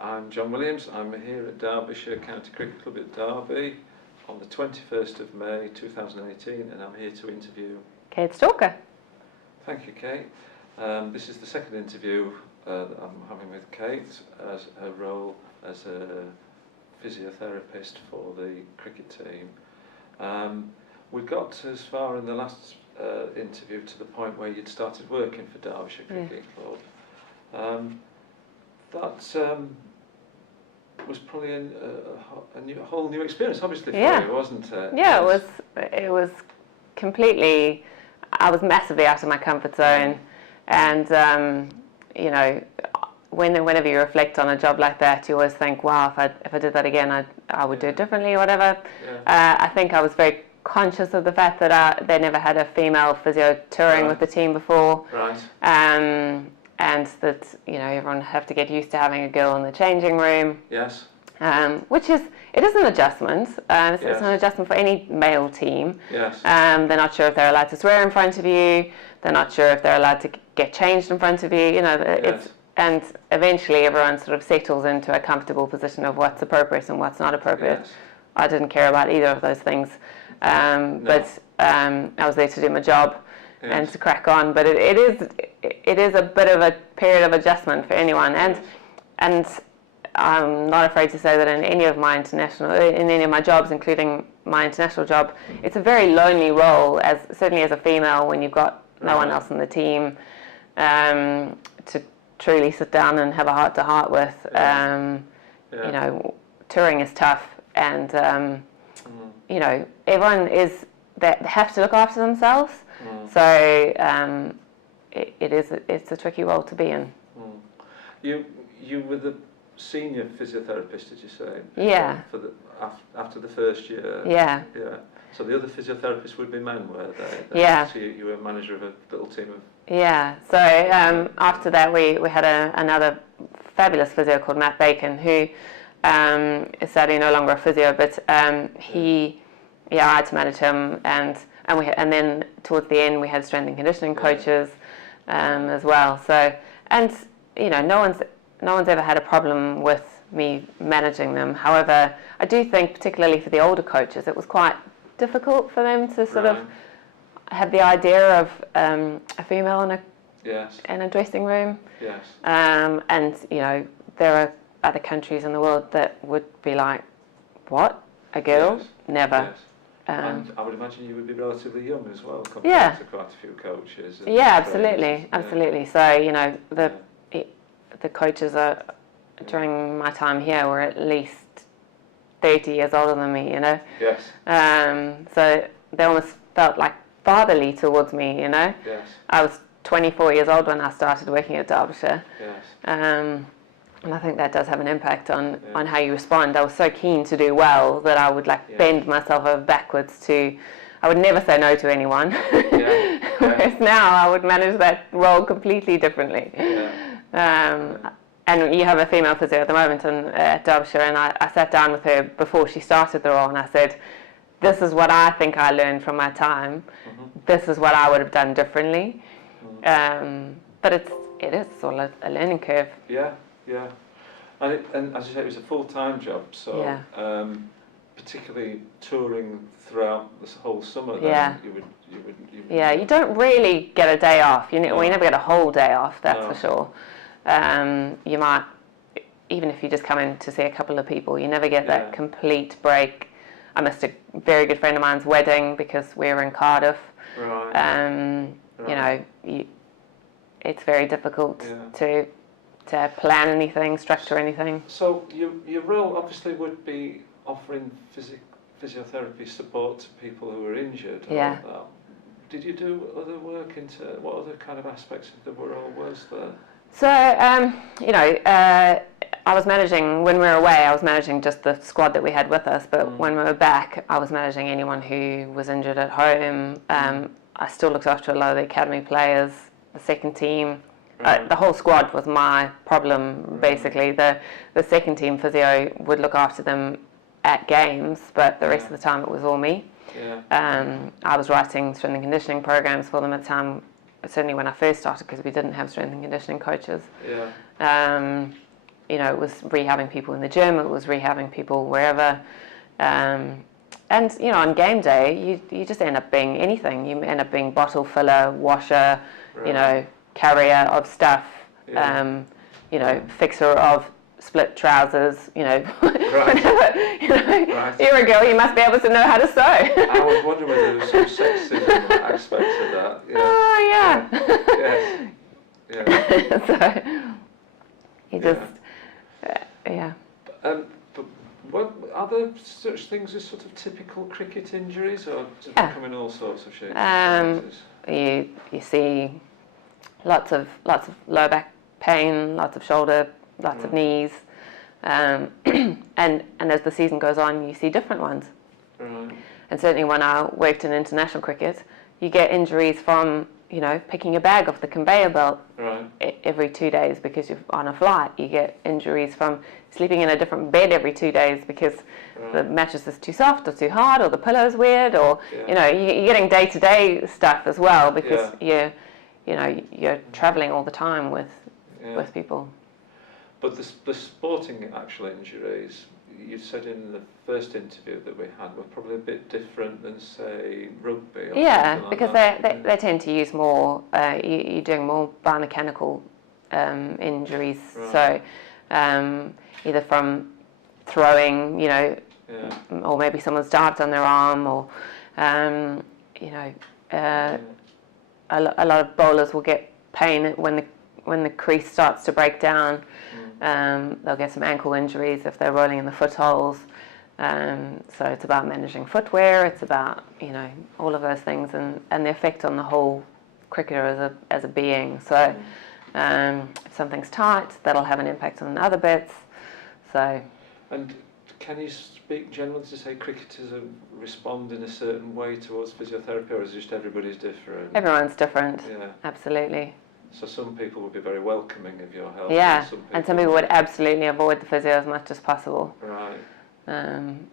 I'm John Williams. I'm here at Derbyshire County Cricket Club at Derby on the 21st of May 2018, and I'm here to interview Kate Stalker. Thank you, Kate. This is the second interview that I'm having with Kate as her role as a physiotherapist for the cricket team. We got as far in the last interview to the point where you'd started working for Derbyshire Cricket Club. That was probably a whole new experience, obviously, for you, wasn't it? Yeah, it was completely. I was massively out of my comfort zone, and you know, whenever you reflect on a job like that, you always think, wow, if I did that again, I would do it differently or whatever. Yeah. I think I was very conscious of the fact that they never had a female physio touring with the team before. Right. And that, you know, everyone have to get used to having a girl in the changing room. Yes. It is an adjustment. It's an adjustment for any male team. Yes. They're not sure if they're allowed to swear in front of you. They're not sure if they're allowed to get changed in front of you. You know, and eventually everyone sort of settles into a comfortable position of what's appropriate and what's not appropriate. Yes. I didn't care about either of those things, but I was there to do my job. Yes. And to crack on, but it is a bit of a period of adjustment for anyone, and I'm not afraid to say that in any of my jobs, including my international job, it's a very lonely role, certainly as a female, when you've got no one else in the team to truly sit down and have a heart-to-heart with. You know, touring is tough, and you know, everyone they have to look after themselves. So it's a tricky role to be in. You were the senior physiotherapist, did you say? Yeah. After the first year. Yeah. Yeah. So the other physiotherapists would be men, were they? Yeah. So you were a manager of a little team of. Yeah. So after that, we had another fabulous physio called Matt Bacon, who is sadly no longer a physio, but I had to manage him, and then towards the end we had strength and conditioning coaches as well. So, and you know, no one's ever had a problem with me managing them. However, I do think, particularly for the older coaches, it was quite difficult for them to sort of have the idea of a female in a dressing room. Yes. And you know, there are other countries in the world that would be like, what? A girl? Yes. Never. Yes. And I would imagine you would be relatively young as well, compared to quite a few coaches. Absolutely. So, you know, the coaches during my time here were at least 30 years older than me, you know. Yes. So they almost felt like fatherly towards me, you know. Yes. I was 24 years old when I started working at Derbyshire. Yes. And I think that does have an impact on how you respond. I was so keen to do well that I would bend myself over backwards I would never say no to anyone. Whereas now I would manage that role completely differently. And you have a female physio at the moment at Derbyshire, and I sat down with her before she started the role, and I said, this is what I think I learned from my time. This is what I would have done differently. But it is all a learning curve. Yeah, and as you say, it was a full-time job, so particularly touring throughout this whole summer. Then you would. You don't really get a day off. You never get a whole day off. That's for sure. You might, even if you just come in to see a couple of people, you never get that complete break. I missed a very good friend of mine's wedding because we were in Cardiff. Right. You know, it's very difficult to plan anything, structure anything. So your role obviously would be offering physiotherapy support to people who are injured. Yeah. Did you do other work what other kind of aspects of the role was there? So, you know, I was managing, when we were away, I was managing just the squad that we had with us, but when we were back, I was managing anyone who was injured at home. I still looked after a lot of the academy players, the second team. The whole squad was my problem, basically. The second team physio would look after them at games, but the rest of the time it was all me. I was writing strength and conditioning programs for them at the time, certainly when I first started, because we didn't have strength and conditioning coaches. you know, it was rehabbing people in the gym, it was rehabbing people wherever. And, you know, on game day, you just end up being anything. You end up being bottle filler, washer, you know, carrier of stuff, you know, fixer of split trousers, you know. Whenever, you know, you're a girl, you must be able to know how to sew. I was wondering whether there was some sexism aspects of that. Oh, yeah. Yeah. So, you just, But what, are there such things as sort of typical cricket injuries, or does it come in all sorts of shapes and sizes? You see lots of lower back pain, lots of shoulder, lots of knees, and as the season goes on, you see different ones. Right. And certainly when I worked in international cricket, you get injuries from, you know, picking a bag off the conveyor belt every 2 days because you're on a flight. You get injuries from sleeping in a different bed every 2 days because the mattress is too soft or too hard or the pillow's weird, or you know, you're getting day-to-day stuff as well because you're travelling all the time with people. But the sporting actual injuries, you said in the first interview that we had, were probably a bit different than, say, rugby. Or like because that. they tend to use more, you're doing more biomechanical injuries. So either from throwing, you know, or maybe someone's darts on their arm, or, you know, a lot of bowlers will get pain when the crease starts to break down. They'll get some ankle injuries if they're rolling in the footholes. So it's about managing footwear. It's about, you know, all of those things and the effect on the whole cricketer as a being. So if something's tight, that'll have an impact on other bits. So. And can you speak generally to say cricketers respond in a certain way towards physiotherapy, or is it just everybody's different? Everyone's different. Yeah. Absolutely. So some people would be very welcoming of your help. Yeah, and some people would absolutely avoid the physio as much as possible. Right.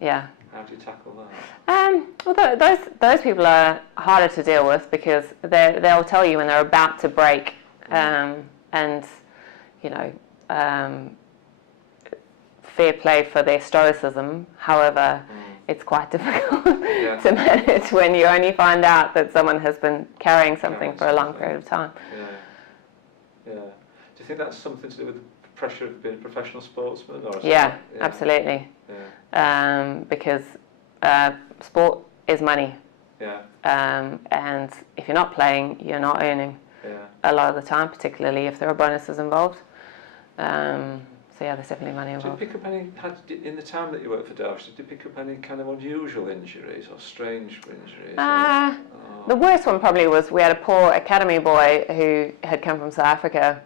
Yeah. How do you tackle that? Well, those people are harder to deal with because they'll tell you when they're about to break, and you know, fair play for their stoicism. However, it's quite difficult to manage when you only find out that someone has been carrying something for a long period of time. Yeah. Do you think that's something to do with the pressure of being a professional sportsman? Or Absolutely. Because sport is money. And if you're not playing, you're not earning a lot of the time, particularly if there are bonuses involved. So there's definitely money involved. Did you pick up any, in the time that you worked for Derbyshire, did you pick up any kind of unusual injuries or strange injuries? The worst one probably was we had a poor academy boy who had come from South Africa,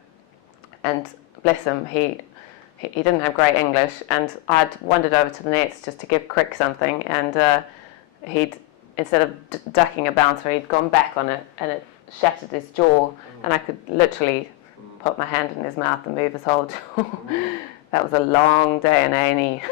and bless him, he didn't have great English, and I'd wandered over to the nets just to give Crick something, and he'd, instead of ducking a bouncer, he'd gone back on it, and it shattered his jaw, and I could literally put my hand in his mouth and move his whole jaw. That was a long day in A&E.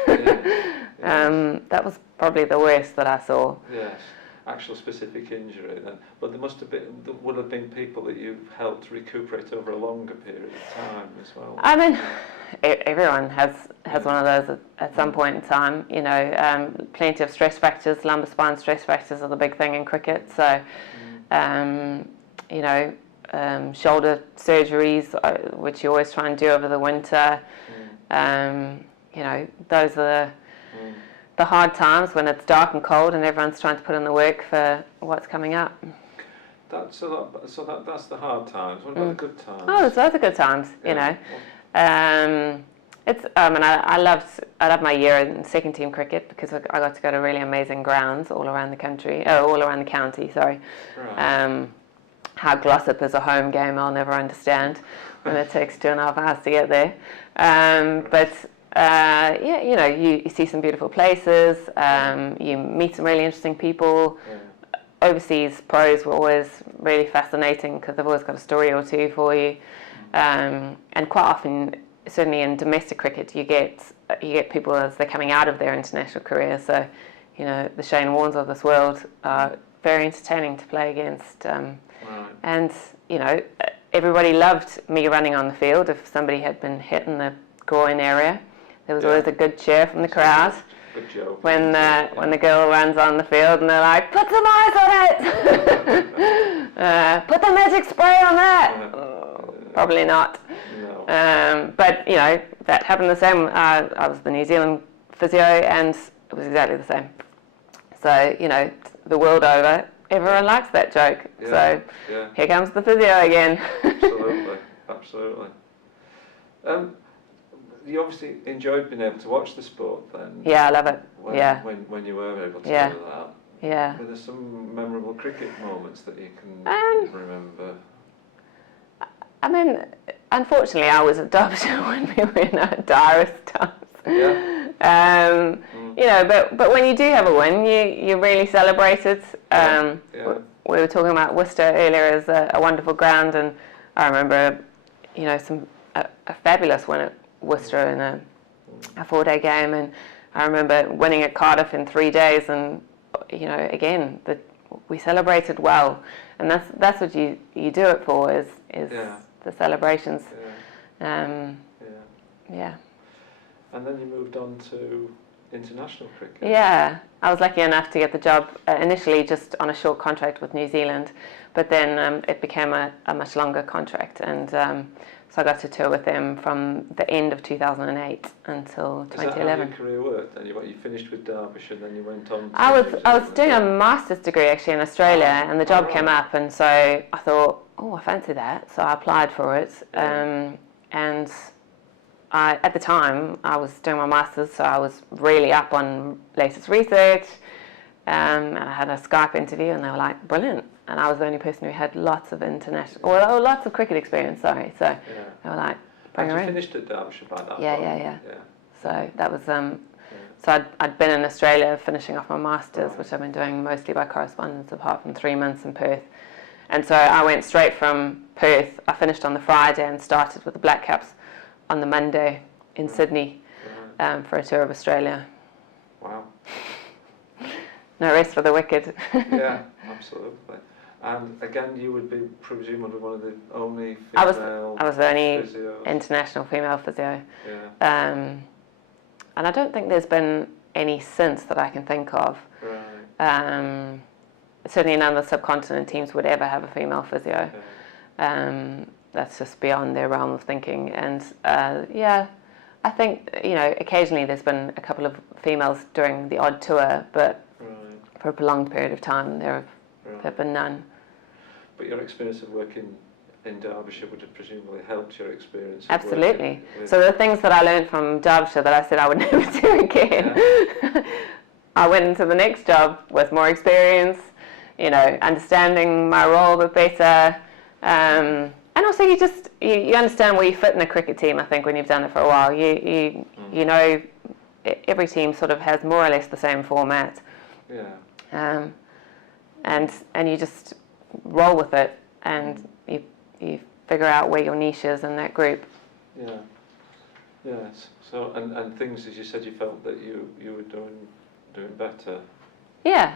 That was probably the worst that I saw. Yes. Actual specific injury then, but there would have been people that you've helped recuperate over a longer period of time as well. I mean, everyone has one of those at some point in time. You know, plenty of stress fractures, lumbar spine stress fractures are the big thing in cricket. So, you know, shoulder surgeries, which you always try and do over the winter. You know, those are the hard times when it's dark and cold and everyone's trying to put in the work for what's coming up. That's the hard times. What about the good times? Oh, there's lots of good times, you know. It's I loved my year in second team cricket because I got to go to really amazing grounds all around the country, all around the county. Sorry. Right. How Glossop is a home game, I'll never understand when it takes 2.5 hours to get there. But you know, you see some beautiful places, you meet some really interesting people. Overseas pros were always really fascinating because they've always got a story or two for you. And quite often, certainly in domestic cricket, you get people as they're coming out of their international career. So, you know, the Shane Warnes of this world are very entertaining to play against. And, you know, everybody loved me running on the field. If somebody had been hit in the groin area. There was always a good cheer from the crowd. Good joke. When the girl runs on the field and they're like, put some ice on it! Put the magic spray on that! Probably not. No. But, you know, that happened the same. I was the New Zealand physio and it was exactly the same. So, you know, the world over, everyone likes that joke. Yeah, so yeah. Here comes the physio again. Absolutely, absolutely. You obviously enjoyed being able to watch the sport then. Yeah, I love it. When you were able to do that. Yeah. Were there some memorable cricket moments that you can remember? I mean, unfortunately, I was at Derbyshire when we were in our direst times. Yeah. You know, but when you do have a win, you really celebrate it. We were talking about Worcester earlier as a wonderful ground, and I remember, you know, a fabulous win at Worcester in a 4-day game, and I remember winning at Cardiff in 3 days, and you know, again, we celebrated well, and that's what you do it for is the celebrations. Yeah. And then you moved on to international cricket. Yeah, I was lucky enough to get the job initially just on a short contract with New Zealand, but then it became a much longer contract, and so I got to tour with them from the end of 2008 until 2011. Is that how your career worked? Then you finished with Derbyshire, then you went on to I was doing a master's degree actually in Australia, and the job came up, and so I thought, I fancy that, so I applied for it, and at the time, I was doing my master's, so I was really up on latest research, and I had a Skype interview, and they were like, brilliant. And I was the only person who had lots of lots of cricket experience, sorry. So they were like, bring her in. You finished at Derbyshire by that point? Yeah. So that was, so I'd been in Australia finishing off my master's, which I've been doing mostly by correspondence, apart from 3 months in Perth. And so I went straight from Perth. I finished on the Friday and started with the Black Caps on the Monday in Sydney for a tour of Australia. Wow. No rest for the wicked. Yeah, absolutely. And again, you would be presumably one of the only female I was the only physios. International female physio. Yeah. And I don't think there's been any since that I can think of. Right. Certainly none of the subcontinent teams would ever have a female physio. Okay. That's just beyond their realm of thinking. And I think, you know, occasionally there's been a couple of females during the odd tour, but for a prolonged period of time there have been none. But your experience of working in Derbyshire would have presumably helped your experience of Absolutely. with So the things that I learned from Derbyshire that I said I would never do again, I went into the next job with more experience, you know, understanding my role a bit better, and also you understand where you fit in a cricket team. I think when you've done it for a while, you know, every team sort of has more or less the same format. Yeah. And you just roll with it, and you figure out where your niche is in that group. Yeah. Yes. So and things, as you said, you felt that you were doing better. Yeah.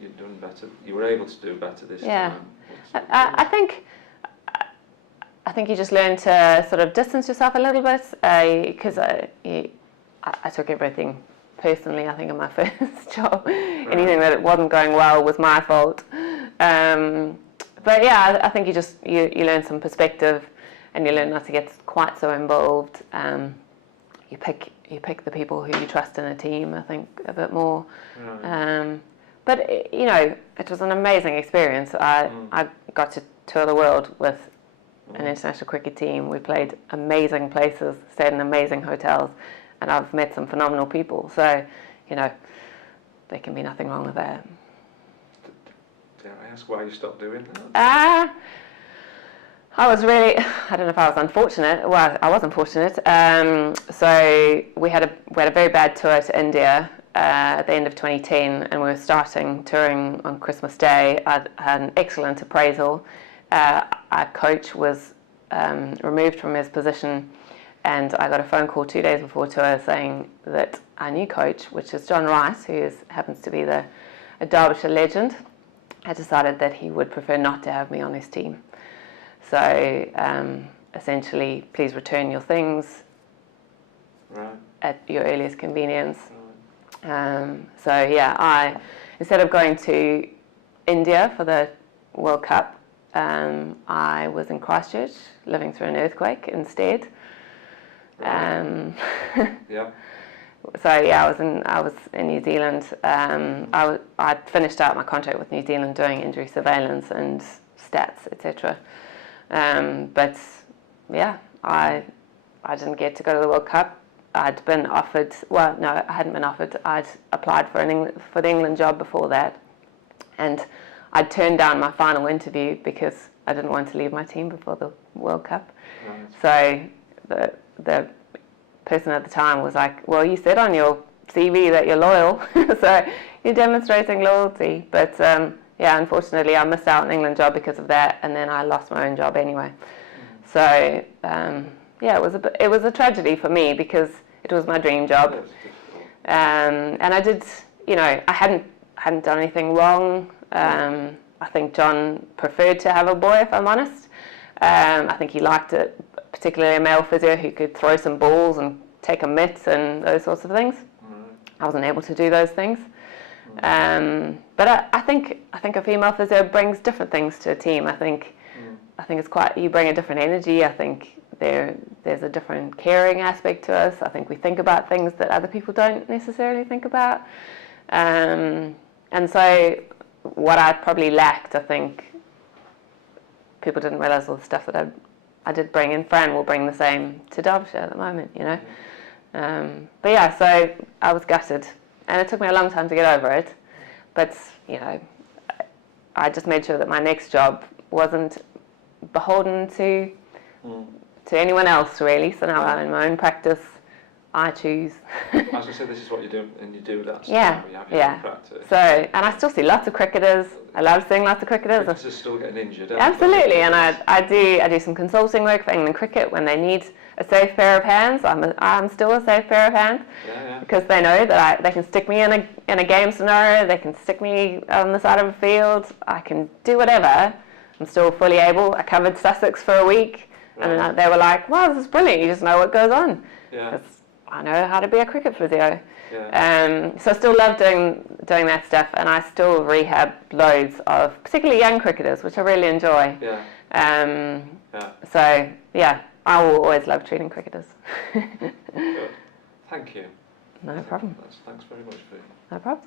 You're doing better. You were able to do better this time. I think you just learn to sort of distance yourself a little bit, because I took everything personally. I think in my first job, anything that it wasn't going well was my fault. But yeah, I think you learn some perspective, and you learn not to get quite so involved. You pick the people who you trust in a team, I think, a bit more. But you know, it was an amazing experience. I got to tour the world with an international cricket team. We played amazing places, stayed in amazing hotels, and I've met some phenomenal people. So, you know, there can be nothing wrong with that. Dare I ask why you stopped doing that? I don't know if I was unfortunate. Well, I was unfortunate. So we had a very bad tour to India at the end of 2010, and we were starting touring on Christmas Day. I had an excellent appraisal. Our coach was removed from his position, and I got a phone call 2 days before tour saying that our new coach, which is John Rice, who happens to be a Derbyshire legend, had decided that he would prefer not to have me on his team. So essentially, please return your things. at your earliest convenience. So yeah, instead of going to India for the World Cup, I was in Christchurch living through an earthquake instead. Yeah. So yeah, I was in New Zealand. I'd finished out my contract with New Zealand doing injury surveillance and stats, etc. But yeah, I didn't get to go to the World Cup. I'd been offered. Well, no, I hadn't been offered. I'd applied for the England job before that, and I'd turned down my final interview because I didn't want to leave my team before the World Cup. Right. So the person at the time was like, well, you said on your CV that you're loyal, so you're demonstrating loyalty. But yeah, unfortunately, I missed out on the England job because of that, and then I lost my own job anyway. So yeah, it was a tragedy for me because it was my dream job, and I did, I hadn't done anything wrong. I think John preferred to have a boy, if I'm honest. I think he liked it, particularly a male physio who could throw some balls and take a mitt and those sorts of things. I wasn't able to do those things. But I think a female physio brings different things to a team. I think it's you bring a different energy. I think there's a different caring aspect to us. I think we think about things that other people don't necessarily think about. And so what I probably lacked, I think people didn't realise all the stuff that I did bring, and Fran will bring the same to Derbyshire at the moment, But yeah, so I was gutted, and it took me a long time to get over it. But I just made sure that my next job wasn't beholden to anyone else, really. So now I'm in my own practice. I choose. I was going to say, this is what you do, and you do that. Yeah, you have your own practice. So, and I still see lots of cricketers. I love seeing lots of cricketers. Cricketers still getting injured. Absolutely, and I do some consulting work for England Cricket when they need a safe pair of hands. I'm still a safe pair of hands because they know that they can stick me in a game scenario. They can stick me on the side of a field. I can do whatever. I'm still fully able. I covered Sussex for a week, and they were like, "Wow, this is brilliant! You just know what goes on." Yeah. I know how to be a cricket physio. Yeah. So I still love doing that stuff, and I still rehab loads of particularly young cricketers, which I really enjoy. Yeah. So yeah, I will always love treating cricketers. Good. Thank you. No problem. Thanks very much for it. No problem.